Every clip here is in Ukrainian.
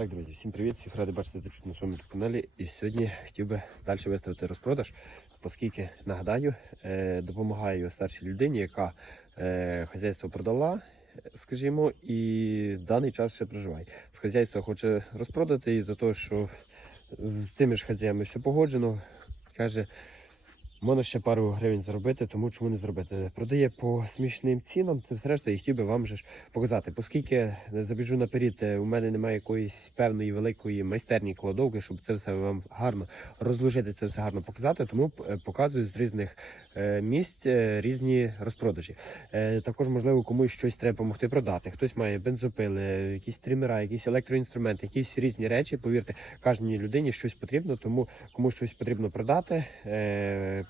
Так, друзі, всім привіт! Всіх радий бачити та чути на своєму каналі. І сьогодні хотів би далі виставити розпродаж, оскільки нагадаю, е, допомагаю старшій людині, яка е, хазяйство продала, скажімо, і даний час ще проживає. З хазяйства хоче розпродати і за те, що з тими ж хазяями все погоджено, каже. Можна ще пару гривень заробити, тому чому не зробити? Продає по смішним цінам, це все решта, і хотів би вам же ж показати. Оскільки е, забіжу наперед, е, у мене немає якоїсь певної великої майстерні кладовки, щоб це все вам гарно розложити, це все гарно показати. Тому е, показую з різних місць різні розпродажі. Також, можливо, комусь щось треба допомогти продати. Хтось має бензопили, якісь тримера, якісь електроінструменти, якісь різні речі. Повірте, кожній людині щось потрібно, тому кому щось потрібно продати.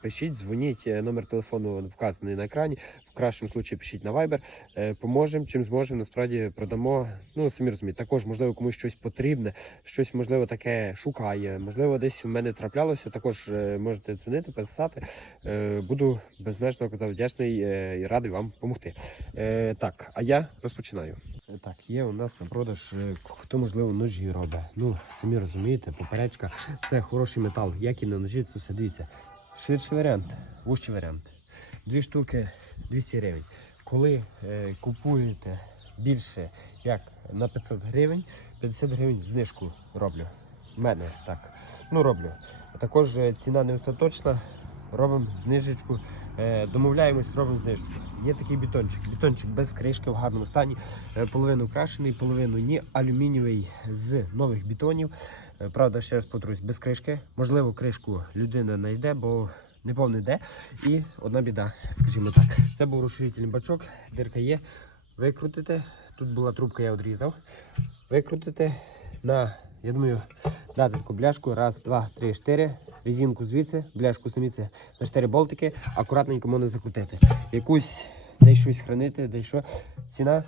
Пишіть, дзвоніть, е, номер телефону вказаний на екрані. В кращому случаї пишіть на Viber. Е, Поможемо, чим зможемо. Насправді продамо. Ну самі розумієте, також можливо комусь щось потрібне, щось можливо таке шукає. Можливо, десь у мене траплялося. Також е, можете дзвонити, писати. Буду безмежно казав вдячний і радий вам допомогти. Так, а я розпочинаю. Так, є у нас на продаж, хто можливо ножі робить. Ну, самі розумієте, поперечка це хороший метал. Як і на ножі, це все дивіться. Ширший варіант, вужчий варіант. Дві штуки 200 гривень. Коли е, купуєте більше як на 500 гривень, 50 гривень знижку роблю. У мене так. Ну роблю. Також е, ціна не остаточна. Робимо знижечку. Е, домовляємось, робимо знижку. Є такий бетончик. Бетончик без кришки в гарному стані. Е, половину крашений, половину ні. Алюмінієвий з нових бетонів. Е, Правда, ще раз повторюсь, без кришки. Можливо, кришку людина знайде, бо не повний де. І одна біда, скажімо так. Це був розширительний бачок, дирка є. Викрутите. Тут була трубка, я відрізав. Викрутите на, я думаю, дати таку бляшку. Раз, два, три, чотири. Резинку звідси, бляшку саміці на чотири болтики. Акуратненько можна закрутити. Якусь десь щось хранити, десь що. Ціна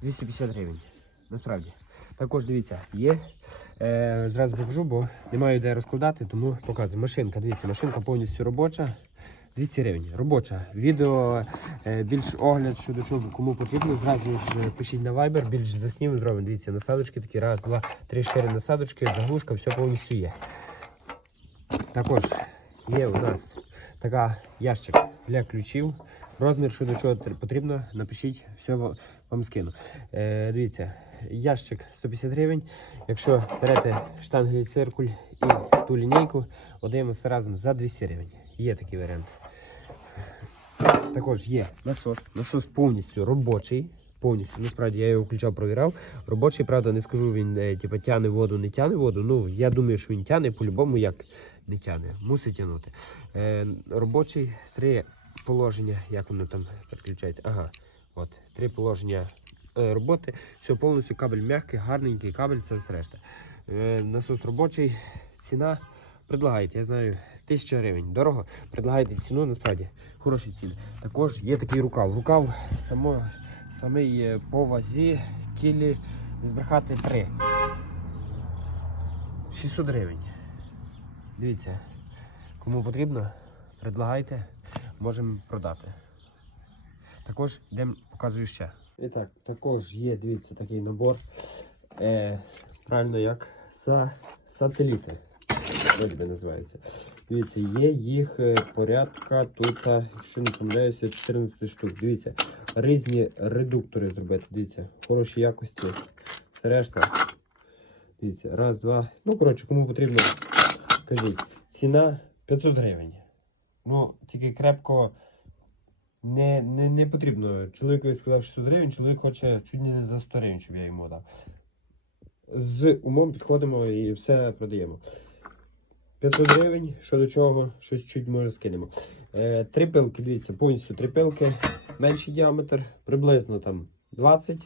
250 гривень. Насправді. Також дивіться, є. Е, зразу покажу, бо немає де розкладати, тому показую. Машинка, дивіться, машинка повністю робоча. 200 гривень. Робоча. Відео е, більш огляд щодо чого кому потрібно. Зразу ж е, пишіть на Viber, більш заснімемо зробимо. Дивіться, насадочки такі. Раз, два, три, чотири насадочки, заглушка, все повністю є. Також є у нас така ящик для ключів. Розмір, що до чого потрібно, напишіть, все вам скину. Е, дивіться, ящик 150 гривень. Якщо берете штангель циркуль і ту лінійку, одаємося разом за 200 гривень. Є такий варіант. Також є насос. Насос повністю робочий. Повністю, насправді я його включав, провіряв. Робочий, правда, не скажу, він е, типу, тяне воду, не тяне воду. Ну, я думаю, що він тяне по-любому, як не тяне. Мусить тягнути. Е, робочий три положення, як воно там підключається. Ага, от, три положення е, роботи. Все повністю кабель м'який, гарненький кабель, це все решта. Е, насос робочий, ціна. Предлагайте, я знаю, 1000 гривень. Дорого. Предлагайте ціну, насправді хороші ціни. Також є такий рукав. Рукав само, самий е, по вазі кілі збрехати 3. 600 гривень. Дивіться, кому потрібно, предлагайте, можемо продати. Також йдемо, показую ще. І так, також є, дивіться, такий набор. Е, правильно як? Са, сателіти. Вроді називається. Дивіться, є їх е, порядка тут, якщо не помиляюся, 14 штук. Дивіться, різні редуктори зробити. Дивіться, хороші якості. Все решта. Дивіться, раз, два. Ну, коротше, кому потрібно, кажіть. Ціна 500 гривень. Ну, тільки крепко не, не, не потрібно. Чоловікові сказав 600 гривень, чоловік хоче чуть не за 100 гривень, щоб я йому дав. З умом підходимо і все продаємо. 500 гривень, що до чого, щось чуть може скинемо. Е, три пилки, дивіться, повністю три пилки, менший діаметр, приблизно там 20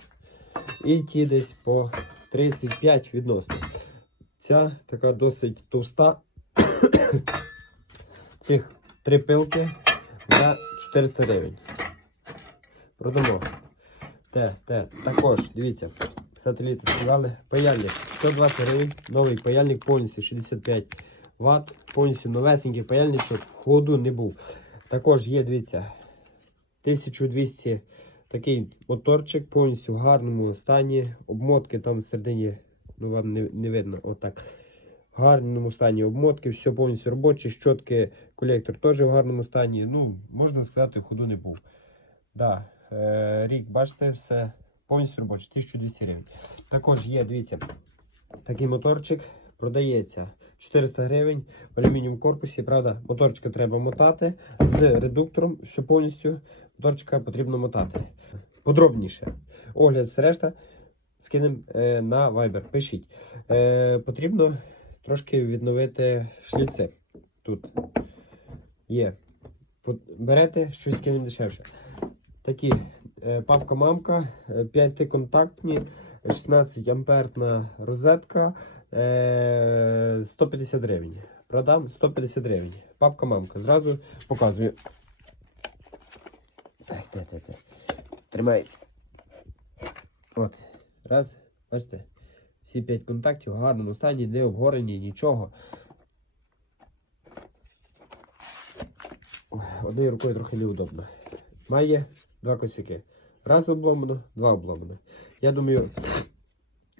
і ті десь по 35 відносно. Ця така досить товста. Цих три пилки за 400 гривень. Продамо. Те, те. Також, дивіться, сателіти сказали. Паяльник 120 гривень, новий паяльник повністю 65 Вт, повністю новесенький паяльничок, в ходу не був. Також є, дивіться, 1200 такий моторчик, повністю в гарному стані. Обмотки там всередині ну вам не, не видно. Отак. Гарному стані обмотки, все повністю робоче, щотки, колектор теж в гарному стані. Ну, можна сказати, в ходу не був. Да, е, рік, бачите, все повністю робоче, 1200 гривень. Також є, дивіться, такий моторчик продається 400 гривень в алюмінієвому корпусі. Правда, моторчика треба мотати з редуктором, все повністю. Моторчика потрібно мотати. Подробніше. Огляд, все решта скинемо е, на Viber. Пишіть. Е, потрібно трошки відновити шліци. Тут є. Берете щось скинемо дешевше. Такі е, папка-мамка, 5 контактні, 16 амперна розетка, е, 150 гривень. Продам 150 гривень. Папка-мамка. Зразу показую. Так, так, так, так. Тримається. От. Раз. Бачите. Всі 5 контактів в гарному стані, не обгорені, нічого. Однією рукою трохи неудобно. Має два косяки. Раз обломано, два обломано. Я думаю,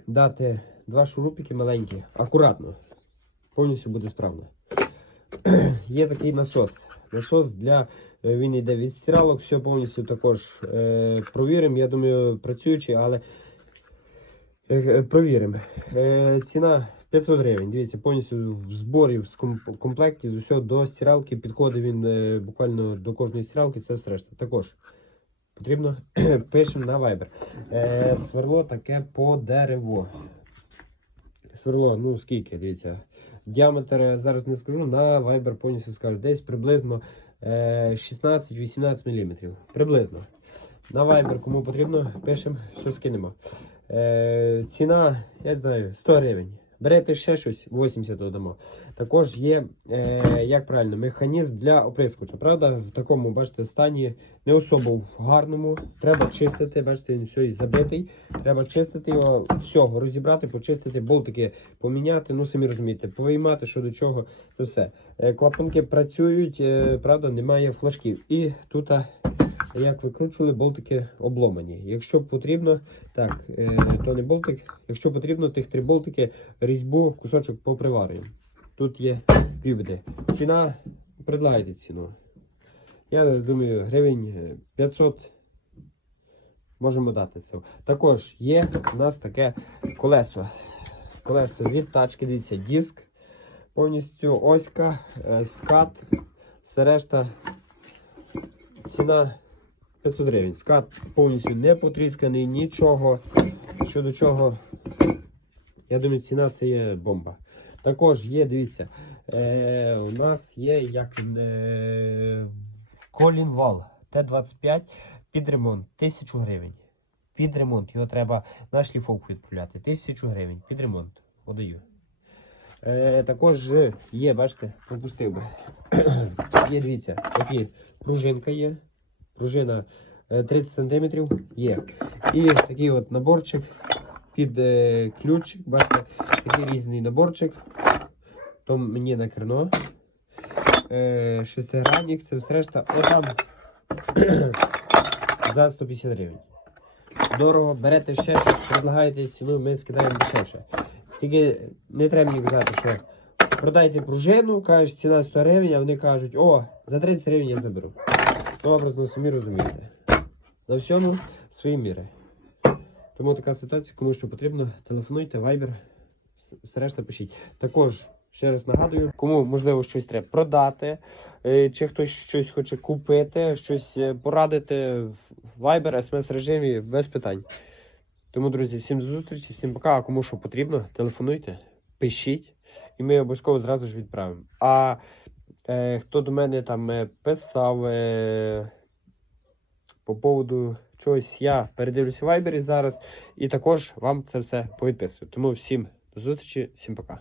дати два шурупики маленькі, акуратно. Повністю буде справно. Є такий насос. Насос для е, він йде від стиралок, все повністю також е, провіримо. Я думаю, працюючий, але провіримо. Е, ціна 500 гривень. Дивіться, повністю в зборі, в комплекті з усього до стиралки. Підходить він е, буквально до кожної стиралки, це все решта. Також потрібно пишемо на Viber. Е, сверло таке по дереву. Сверло, ну скільки, дивіться. Діаметр зараз не скажу, на Viber повністю скажу. Десь приблизно е, 16-18 мм. Приблизно. На Viber, кому потрібно, пишемо, все скинемо. Е, ціна, я знаю, 100 гривень. Берете ще щось, 80 додамо. Також є, е, як правильно, механізм для оприскувача. Правда, в такому, бачите, стані не особо в гарному. Треба чистити, бачите, він все і забитий. Треба чистити його, всього розібрати, почистити, болтики поміняти, ну самі розумієте, повиймати, що до чого, це все. Е, клапанки працюють, е, правда, немає флажків. І тут, як викручували, болтики обломані. Якщо потрібно, так, е, то не болтик, якщо потрібно, тих три болтики, різьбу, кусочок поприварюємо. Тут є півбіди. Ціна, предлагайте ціну. Я думаю, гривень е, 500 можемо дати це. Також є у нас таке колесо. Колесо від тачки, дивіться, диск, повністю оська, е, скат, все решта. Ціна 500 гривень. Скат повністю не потрісканий, нічого. Щодо чого, я думаю, ціна це є бомба. Також є, дивіться, е, у нас є як е, колінвал Т-25 під ремонт 1000 гривень. Під ремонт. Його треба на шліфовку відправляти. 1000 гривень. Під ремонт. Подаю. Е, також є, бачите, пропустив би. є, дивіться, такі пружинка є. Пружина е, 30 см є. І такий от наборчик під е, ключ. Бачите, такий різний наборчик. То мені на керно. Е, шестигранник, це все решта. Отам за 150 гривень. Дорого, берете ще предлагаєте ціну, ми скидаємо дешевше. Тільки не треба мені казати, що продайте пружину, кажуть, ціна 100 гривень, а вони кажуть, о, за 30 гривень я заберу. Ну, образно самі розумієте. На всьому свої міри. Тому така ситуація, кому що потрібно, телефонуйте, вайбер, решта пишіть. Також, ще раз нагадую, кому можливо щось треба продати, е, чи хтось щось хоче купити, щось е, порадити в Viber, смс режимі без питань. Тому, друзі, всім до зустрічі, всім пока. А кому що потрібно, телефонуйте, пишіть, і ми обов'язково зразу ж відправимо. Хто до мене там е, писав е, по поводу чогось, я передивлюся в вайбері зараз і також вам це все повідписую. Тому всім до зустрічі, всім пока.